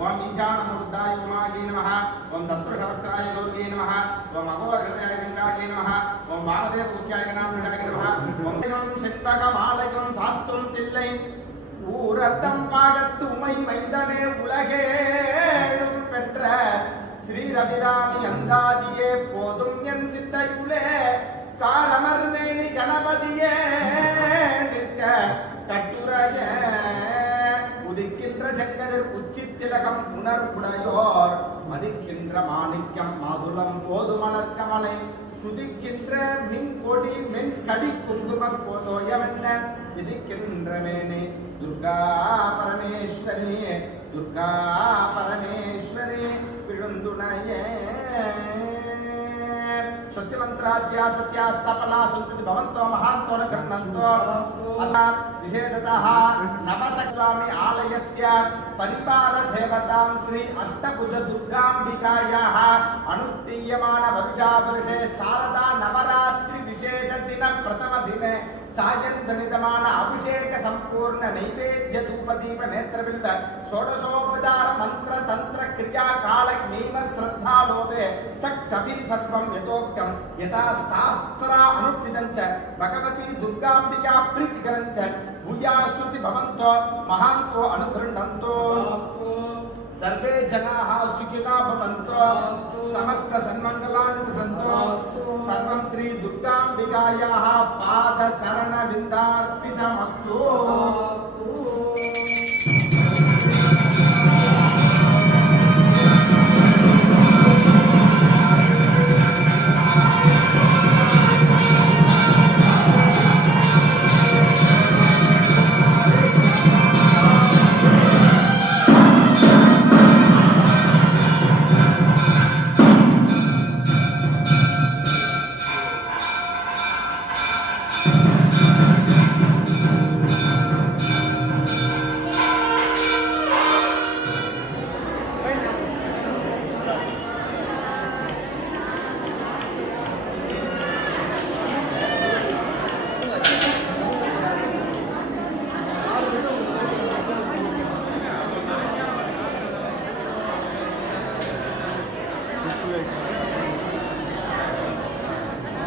ओम ईशानमुद्राय उमायै नमः ओम तत्पुरुषवक्त्राय गौर्यै नमः ओम अघोरहृदयाय गंगायै नमः ओम वामदेवमुख्याय गणाधीशाय नमः ओम शिल्पकमालयं सात्वं तिल्लै ஊரத்தம் பாகத்து உமை மைந்தனே உலகேழும் பெற்ற ஸ்ரீ ரவிராமி அந்தாதியே போதும் என் சித்தையுளே காரமர் மேனி கணபதியே நிற்க கட்டுரைய உதிக்கின்ற செங்கதிர் உச்சி திலகம் உணர்வுடையோர் மதிக்கின்ற மாணிக்கம் மாதுளம் போதுமலர் கமலை துதிக்கின்ற மின் கொடி மென் கடி குங்கும கோதோயமென்ன விதிக்கின்ற மேனே दुर्गा परमेश्वरी विडुंदुनये स्वस्ति मंत्राद्या सत्या सफला सुंदति भवन्तो महान्तो न गृह्णन्तो असा विशेषतः नवसख स्वामी आलयस्य परिपाल देवतां श्री अष्टभुज दुर्गांबिकायाः अनुष्ठीयमान वर्षावर्षे शारदा नवरात्रि विशेष दिन प्रथम दिने सायंतनितमान अभिषेक संपूर्ण नैवेद्य धूप दीप नेत्रबिंब षोडशोपचार मंत्र तंत्र क्रिया काल नियम श्रद्धा लोभे सक्तभि सर्वं यथोक्तं यथा शास्त्र अनुष्ठितं भगवती दुर्गांबिका प्रीतिकरं च भूयास्तुति भवन्तो महान्तो अनुगृह्णन्तो सर्वे जनाः सुखिनो भवन्तु समस्त सन्मंगलानि च सन्तु सर्वं श्री दुर्गांबिकायाः पाद चरण विन्दार्पितमस्तु Thank you.